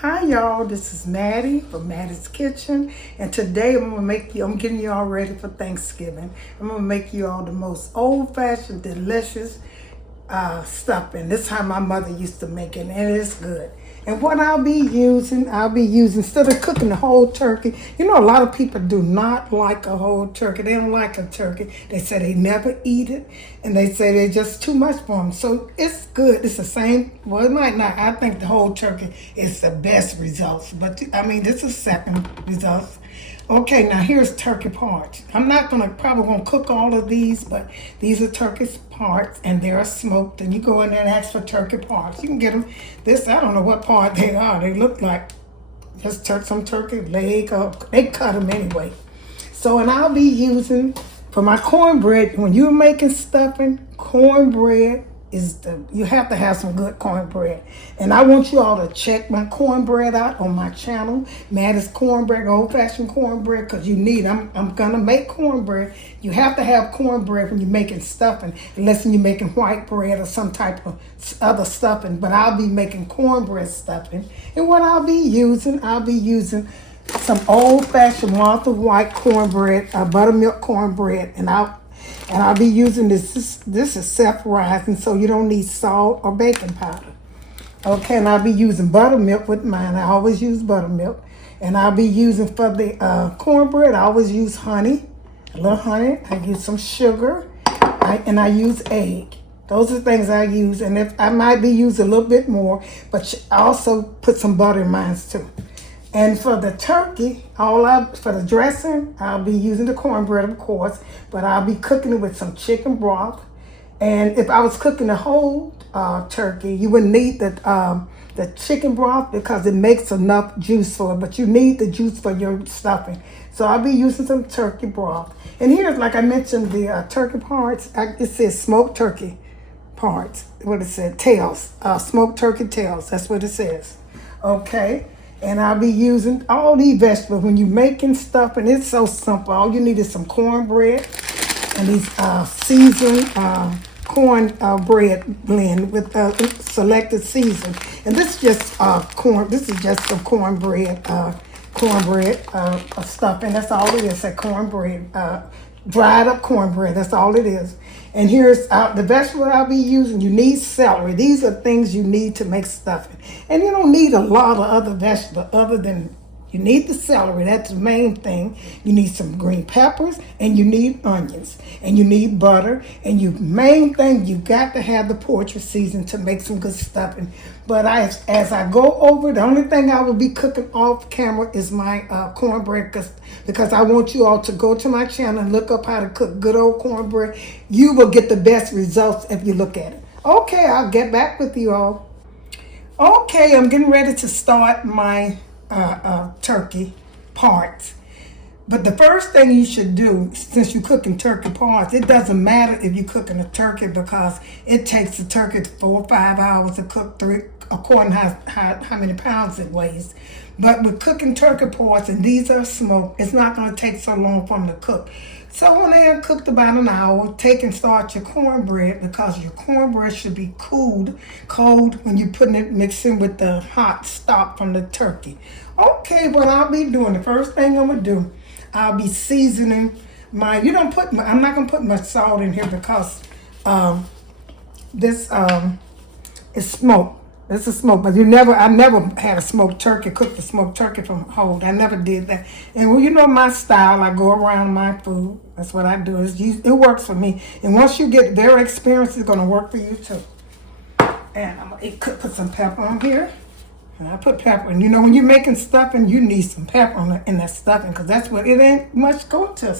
Hi y'all, this is Mattie from Mattie's Kitchen, and today I'm getting you all ready for Thanksgiving. I'm gonna make you all the most old-fashioned, delicious stuffing. This is how my mother used to make it, and it's good. And what I'll be using, instead of cooking the whole turkey, you know, a lot of people do not like a whole turkey. They don't like a turkey. They say they never eat it, and they say they're just too much for them. So it's good. It's the same. Well, it might not. I think the whole turkey is the best results, but I mean, this is second results. Okay, now here's turkey parts. I'm not probably gonna cook all of these, but these are turkey parts and they're smoked. And you go in there and ask for turkey parts. You can get them. I don't know what part they are. They look like just some turkey leg. They cut them anyway. So, and I'll be using for my cornbread. When you're making stuffing, cornbread you have to have some good cornbread. And I want you all to check my cornbread out on my channel, Mattie's Cornbread, old-fashioned cornbread, because I'm gonna make cornbread. You have to have cornbread when you're making stuffing, unless you're making white bread or some type of other stuffing. But I'll be making cornbread stuffing. And what I'll be using some old-fashioned Martha White cornbread, buttermilk cornbread, and I'll be using this. This is self-rising, so you don't need salt or baking powder. Okay, and I'll be using buttermilk with mine. I always use buttermilk. And I'll be using for the cornbread, I always use honey, a little honey. I use some sugar, and I use egg. Those are the things I use. And if I might be using a little bit more, but I also put some butter in mine too. And for the turkey, for the dressing, I'll be using the cornbread, of course, but I'll be cooking it with some chicken broth. And if I was cooking the whole turkey, you wouldn't need the chicken broth because it makes enough juice for it, but you need the juice for your stuffing. So I'll be using some turkey broth. And here's, like I mentioned, the turkey parts. It says smoked turkey parts. What it said, tails, smoked turkey tails. That's what it says. Okay. And I'll be using all these vegetables. When you're making stuffing, it's so simple. All you need is some cornbread and these seasoned corn bread blend with selected season. And this is just corn. This is just some cornbread stuffing. That's all it is. A cornbread, dried up cornbread. That's all it is. And here's the vegetable I'll be using. You need celery. These are things you need to make stuffing. And you don't need a lot of other vegetables other than you need the celery. That's the main thing. You need some green peppers, and you need onions, and you need butter. And main thing, you got to have the poultry season to make some good stuffing. But as I go over, the only thing I will be cooking off camera is my cornbread, because I want you all to go to my channel and look up how to cook good old cornbread. You will get the best results if you look at it. Okay, I'll get back with you all. Okay, I'm getting ready to start my turkey parts. But the first thing you should do, since you're cooking turkey parts, it doesn't matter if you're cooking a turkey, because it takes the turkey 4 or 5 hours to cook, according to how many pounds it weighs. But with cooking turkey parts, and these are smoked, it's not going to take so long for them to cook. So when they are cooked about an hour, take and start your cornbread, because your cornbread should be cold when you're putting it, mixing with the hot stock from the turkey. Okay, what I'll be doing, the first thing I'm going to do, I'll be seasoning I'm not going to put much salt in here, because this is smoked. This is smoked, but I never had a smoked turkey, cooked a smoked turkey from whole. I never did that. And well, you know my style, I go around my food. That's what I do. It works for me. And once you get very experienced, it's going to work for you too. And I'm going to put some pepper on here. And I put pepper. And you know, when you're making stuffing, you need some pepper in that stuffing, because that's what it ain't much go to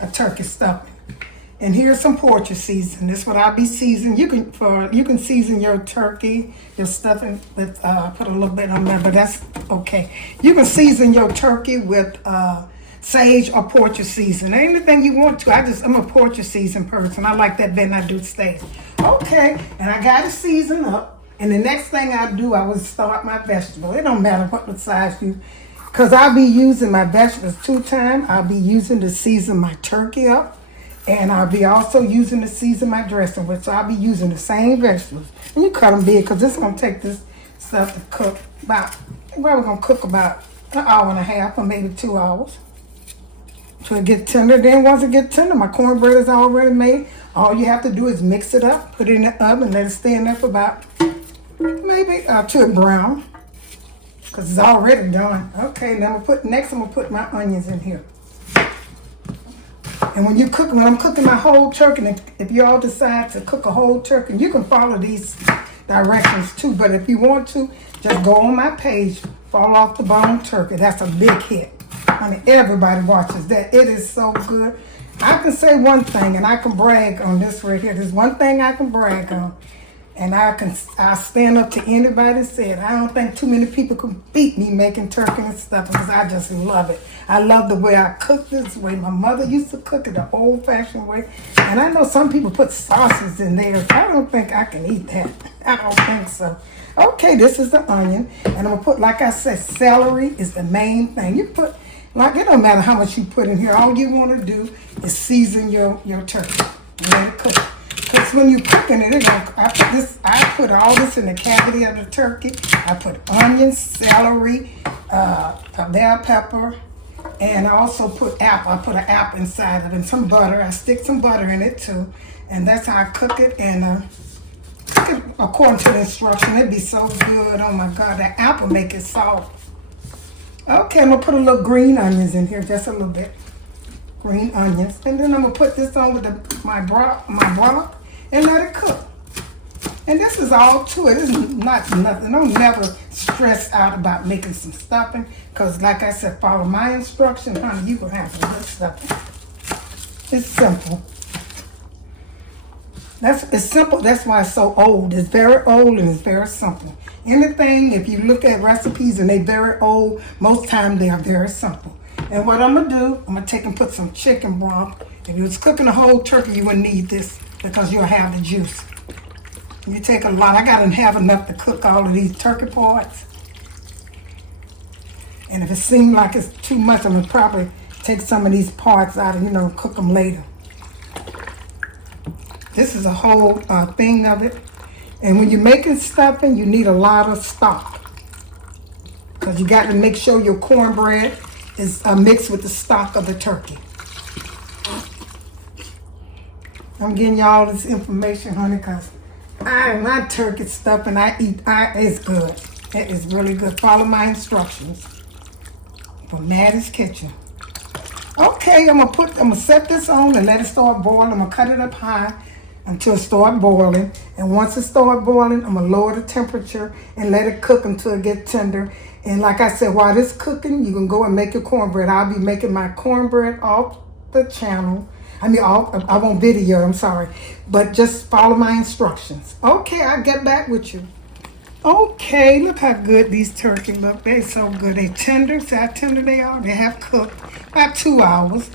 a turkey stuffing. And here's some poultry seasoning. This is what I'll be seasoning. You can season your turkey, your stuffing with put a little bit on there, but that's okay. You can season your turkey with sage or poultry season. Anything you want to. I'm a poultry season person. I like that better than I do sage. Okay, and I got it seasoned up. And the next thing I do, I will start my vegetable. It don't matter what size because I'll be using my vegetables 2 times. I'll be using to season my turkey up. And I'll be also using to season my dressing with. So I'll be using the same vegetables. And you cut them big because this is going to take this stuff to cook about, well, we're going to cook about an hour and a half or maybe 2 hours. So it get tender. Then once it gets tender, my cornbread is already made. All you have to do is mix it up, put it in the oven, let it stay in there for about maybe till it brown, because it's already done. Okay, now I'm gonna put my onions in here. And when I'm cooking my whole turkey, if you all decide to cook a whole turkey, you can follow these directions too. But if you want to, just go on my page, Fall Off the Bone Turkey. That's a big hit. I mean, everybody watches that. It is so good. I can say one thing, and I can brag on this right here. There's one thing I can brag on, and I stand up to anybody that said, I don't think too many people can beat me making turkey and stuff, because I just love it. I love the way I cook this way. My mother used to cook it the old-fashioned way, and I know some people put sauces in there. I don't think I can eat that. I don't think so. Okay, this is the onion, and I'm going to put, like I said, celery is the main thing. You put, like, it don't matter how much you put in here. All you want to do is season your turkey. Let it cook. Because when you're cooking it, I put all this in the cavity of the turkey. I put onions, celery, bell pepper, and I also put apple. I put an apple inside of it and some butter. I stick some butter in it too. And that's how I cook it. And cook it according to the instruction. It'd be so good. Oh my God, the apple make it soft. Okay, I'm going to put a little green onions in here, just a little bit. Green onions. And then I'm going to put this on with my broth and let it cook. And this is all to it. It's not nothing. Don't never stress out about making some stuffing, because like I said, follow my instruction, honey, you will have some good stuffing. It's simple. It's simple. That's why it's so old. It's very old and it's very simple. Anything, if you look at recipes and they're very old, most times they are very simple. And what I'm going to do, I'm going to take and put some chicken broth. If you was cooking a whole turkey, you wouldn't need this, because you'll have the juice. You take a lot. I got to have enough to cook all of these turkey parts. And if it seems like it's too much, I'm going to probably take some of these parts out and, cook them later. This is a whole thing of it. And when you're making stuffing, you need a lot of stock, because you got to make sure your cornbread is mixed with the stock of the turkey. I'm getting y'all this information, honey, because my turkey stuffing it's good. It is really good. Follow my instructions from Mattie's Kitchen. Okay, I'm gonna set this on and let it start boiling. I'm gonna cut it up high until it start boiling. And once it start boiling, I'm gonna lower the temperature and let it cook until it gets tender. And like I said, while it's cooking, you can go and make your cornbread. I'll be making my cornbread off the channel. I won't video, I'm sorry. But just follow my instructions. Okay, I'll get back with you. Okay, look how good these turkey look. They're so good. They're tender. See how tender they are? They have cooked about 2 hours.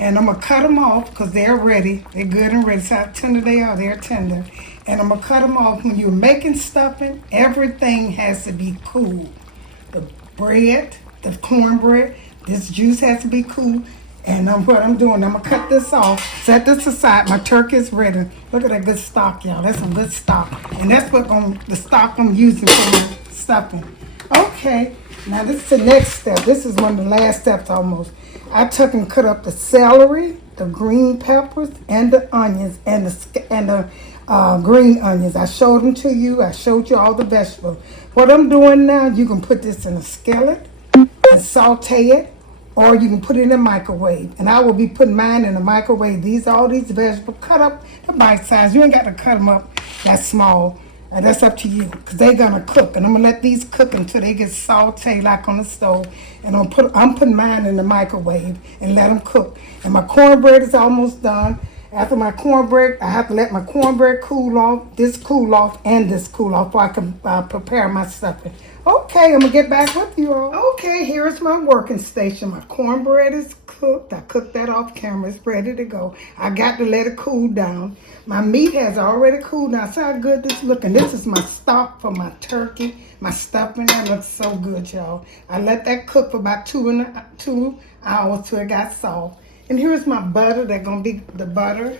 And I'm going to cut them off because they're ready. They're good and ready. See how tender they are? They're tender. And I'm going to cut them off. When you're making stuffing, everything has to be cool. The bread, the cornbread, this juice has to be cool. And what I'm doing, I'm going to cut this off, set this aside. My turkey is ready. Look at that good stock, y'all. That's some good stock. And that's the stock I'm using for my stuffing. Okay, now this is the next step. This is one of the last steps almost. I took and cut up the celery, the green peppers, and the onions, and the green onions. I showed them to you. I showed you all the vegetables. What I'm doing now, you can put this in a skillet and saute it, or you can put it in the microwave. And I will be putting mine in the microwave. All these vegetables cut up the bite size. You ain't got to cut them up that small. And that's up to you, because they're going to cook. And I'm going to let these cook until they get sauteed like on the stove. And I'm putting mine in the microwave and let them cook. And my cornbread is almost done. After my cornbread, I have to let my cornbread cool off, this cool off, and this cool off before I can prepare my stuffing. Okay, I'm going to get back with you all. Okay, here's my working station. My cornbread is cooked. I cooked that off camera. It's ready to go. I got to let it cool down. My meat has already cooled down. See how good this is looking. This is my stock for my turkey, my stuffing. That looks so good, y'all. I let that cook for about 2 hours till it got soft. And here's my butter. That's gonna be the butter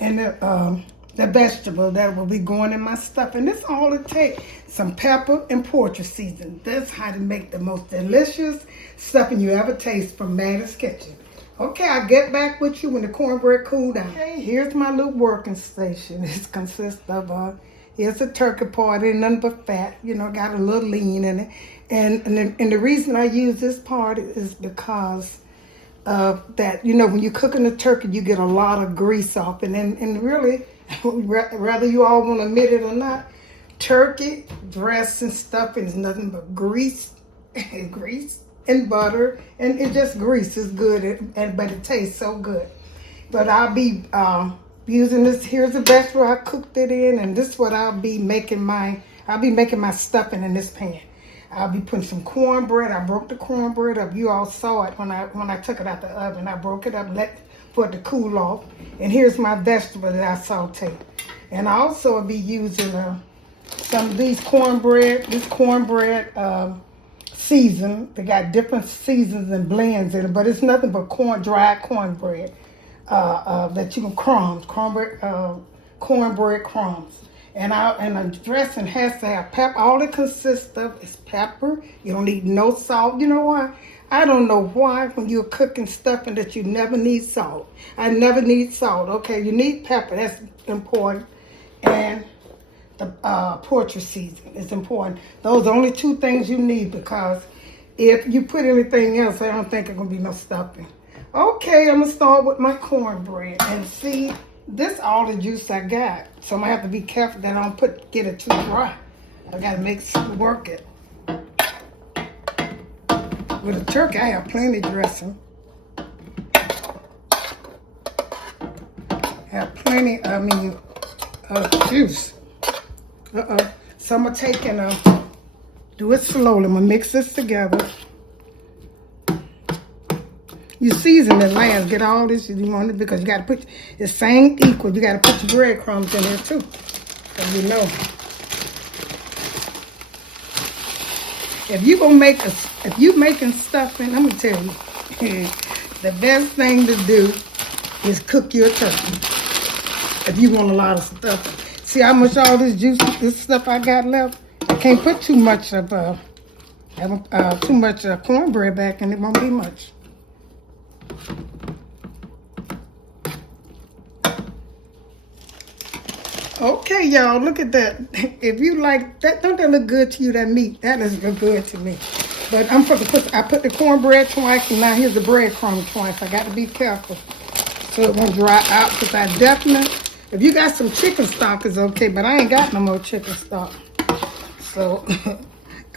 and the vegetable that will be going in my stuffing. This all it takes. Some pepper and poultry seasoning. That's how to make the most delicious stuffing you ever taste from Mattie's Kitchen. Okay, I'll get back with you when the cornbread cool down. Okay, here's my little working station. It consists of, here's a turkey part, ain't nothing but fat. You know, got a little lean in it. And the reason I use this part is because of that, you know, when you're cooking the turkey, you get a lot of grease off. And really, whether you all want to admit it or not, turkey breast and stuffing is nothing but grease, grease and butter, and it just grease is good, but it tastes so good. But I'll be using this. Here's the vegetable I cooked it in, and this is what I'll be making my stuffing in this pan. I'll be putting some cornbread. I broke the cornbread up. You all saw it when I took it out the oven. I broke it up, for it to cool off. And here's my vegetable that I sauteed. And I also will be using some of these cornbread. This cornbread season. They got different seasons and blends in it, but it's nothing but dried cornbread that you can cornbread crumbs. And the dressing has to have pepper. All it consists of is pepper. You don't need no salt. You know why? I don't know why when you're cooking stuffing that you never need salt. I never need salt. Okay, you need pepper. That's important. And the poultry seasoning is important. Those are the only two things you need, because if you put anything else, I don't think it's going to be no stuffing. Okay, I'm going to start with my cornbread. And see, this all the juice I got. So I'm going to have to be careful that I don't get it too dry. I got to work it. With the turkey, I have plenty of dressing. I have plenty, of juice. So I'm going to take and do it slowly. I'm going to mix this together. You season it last. Get all this you want it, because you got to put the same equal. You got to put your breadcrumbs in there too. So you know. If you making stuffing, I'm gonna tell you, the best thing to do is cook your turkey. If you want a lot of stuffing. See how much all this juice, this stuff I got left? I can't put too much of cornbread back, and it won't be much. Okay, y'all, look at that. If you like that, don't that look good to you, that meat? That is good to me. But I put the cornbread twice, and now here's the breadcrumb twice. I got to be careful so it won't dry out, because I definitely, if you got some chicken stock, it's okay, but I ain't got no more chicken stock. So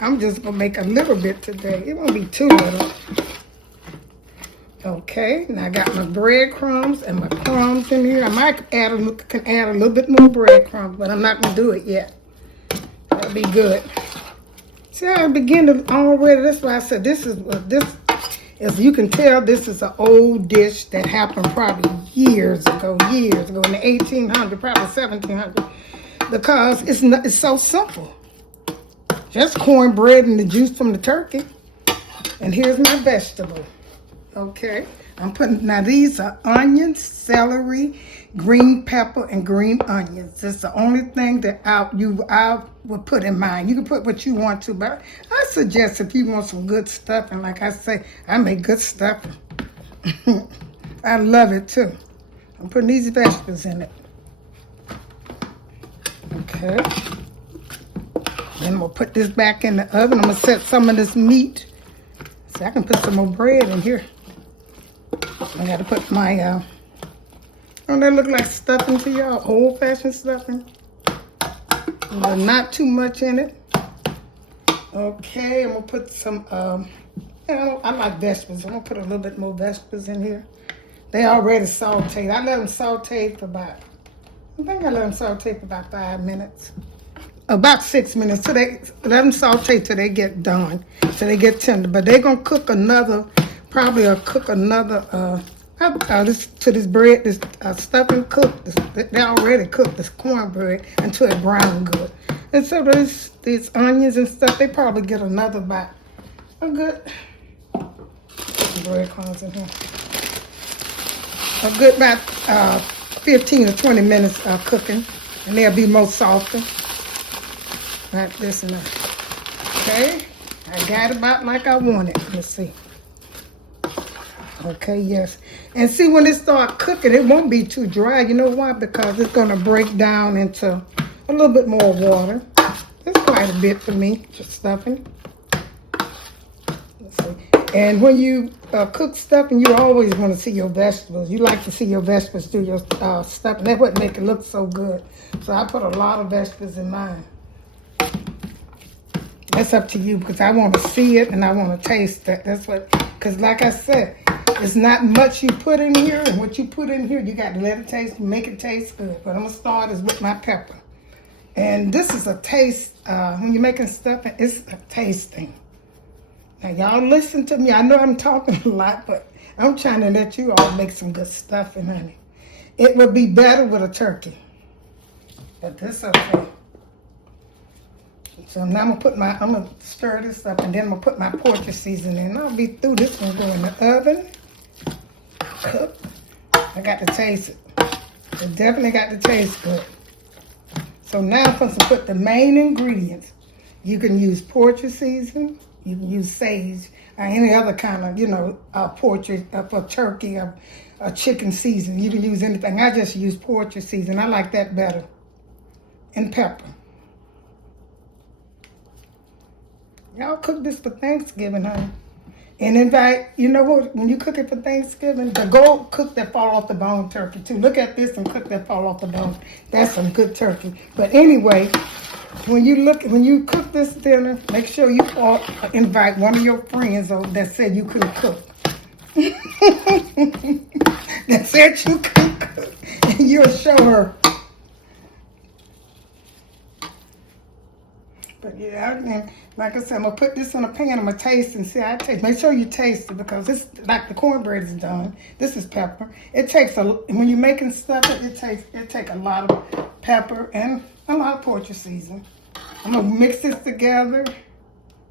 I'm just going to make a little bit today. It won't be too little. Okay, now I got my breadcrumbs and my crumbs in here. I might add a little bit more breadcrumbs, but I'm not going to do it yet. That'll be good. See how I begin to already, that's why I said this, as you can tell, this is an old dish that happened probably years ago, in the 1800s, probably 1700s, because it's so simple. Just cornbread and the juice from the turkey. And here's my vegetable. Okay, now these are onions, celery, green pepper, and green onions. That's the only thing that I would put in mine. You can put what you want to, but I suggest if you want some good stuffing, like I say, I make good stuffing. I love it too. I'm putting these vegetables in it. Okay. Then I'm going to put this back in the oven. I'm going to set some of this meat. So I can put some more bread in here. I got to put my, don't that look like stuffing to y'all? Old-fashioned stuffing. But not too much in it. Okay, I'm going to put some, I like vegetables. I'm going to put a little bit more vegetables in here. They already sauteed. I let them saute for about 5 minutes. About 6 minutes. So they let them saute till they get done, till they get tender. But they're gonna cook another, this bread, this stuffing cooked. They already cooked this cornbread until it brown good. And so these onions and stuff, they probably get another about a good. Put some breadcrumbs in here. a good about 15 or 20 minutes cooking, and they'll be more softer. Like this and that. Okay, I got it about like I want it. Let's see. Okay, yes. And see, when it start cooking, it won't be too dry. You know why? Because it's going to break down into a little bit more water. It's quite a bit for me, just stuffing. Let's see. And when you cook stuffing, you always want to see your vegetables. You like to see your vegetables through your stuffing. That's what makes it look so good. So I put a lot of vegetables in mine. That's up to you, because I want to see it and I want to taste that. That's what, because like I said, it's not much you put in here, and what you put in here, you got to let it taste, make it taste good. But I'm going to start is with my pepper. And this is a taste, when you're making stuffing, it's a taste thing. Now, y'all listen to me. I know I'm talking a lot, but I'm trying to let you all make some good stuffing, honey. It would be better with a turkey. But this okay. So now I'm gonna stir this up, and then I'm gonna put my poultry seasoning in. I'll be through. This one go in the oven. Cook. I got to taste it. It definitely got to taste good. So now I'm supposed to put the main ingredients. You can use poultry seasoning. You can use sage or any other kind of, poultry for turkey or chicken seasoning. You can use anything. I just use poultry seasoning. I like that better. And pepper. Y'all cook this for Thanksgiving, honey. And invite, you know what, when you cook it for Thanksgiving, go cook that fall off the bone turkey too. Look at this and cook that fall off the bone. That's some good turkey. But anyway, when you cook this dinner, make sure you invite one of your friends that said you couldn't cook. That said you couldn't cook. And you'll show her. But yeah, like I said, I'm going to put this in a pan. I'm going to taste and see how it tastes. Make sure you taste it, because it's like the cornbread is done. This is pepper. It takes when you're making stuff, it takes a lot of pepper and a lot of poultry seasoning. I'm going to mix this together.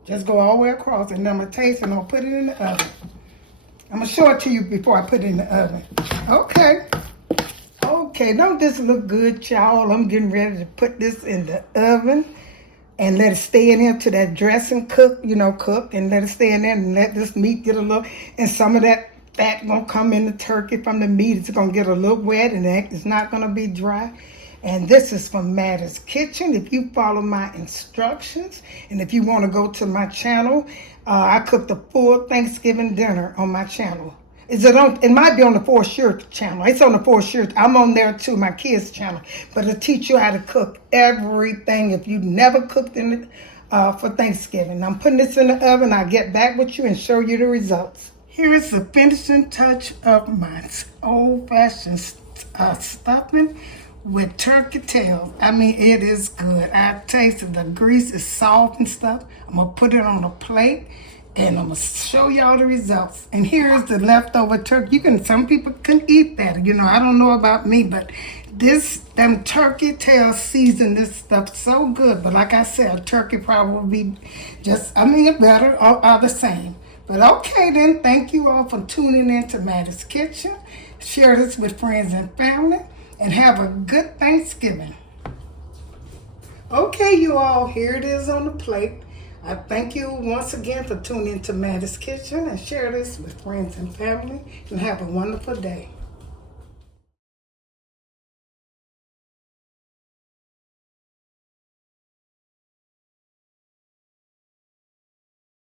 Just go all the way across, and then I'm going to taste it, and I'm going to put it in the oven. I'm going to show it to you before I put it in the oven. Okay. Okay, don't this look good, y'all? I'm getting ready to put this in the oven. And let it stay in there till that dressing cook, and let it stay in there and let this meat get a little, and some of that fat gonna come in the turkey from the meat. It's gonna get a little wet, and it's not gonna be dry. And this is from Mattie's Kitchen. If you follow my instructions, and if you want to go to my channel, I cooked a full Thanksgiving dinner on my channel. It might be on the For Sure channel. It's on the For Sure. I'm on there too, my kids' channel. But it'll teach you how to cook everything if you've never cooked in it for Thanksgiving. I'm putting this in the oven. I'll get back with you and show you the results. Here is the finishing touch of my old-fashioned stuffing with turkey tails. I mean, it is good. I tasted the grease is soft and stuff. I'm going to put it on a plate. And I'm going to show y'all the results. And here is the leftover turkey. Some people can eat that. I don't know about me, but them turkey tails season this stuff so good. But like I said, a turkey probably better or the same. But okay then, thank you all for tuning in to Mattie's Kitchen. Share this with friends and family. And have a good Thanksgiving. Okay, you all, here it is on the plate. I thank you once again for tuning in to Mattie's Kitchen, and share this with friends and family, and have a wonderful day.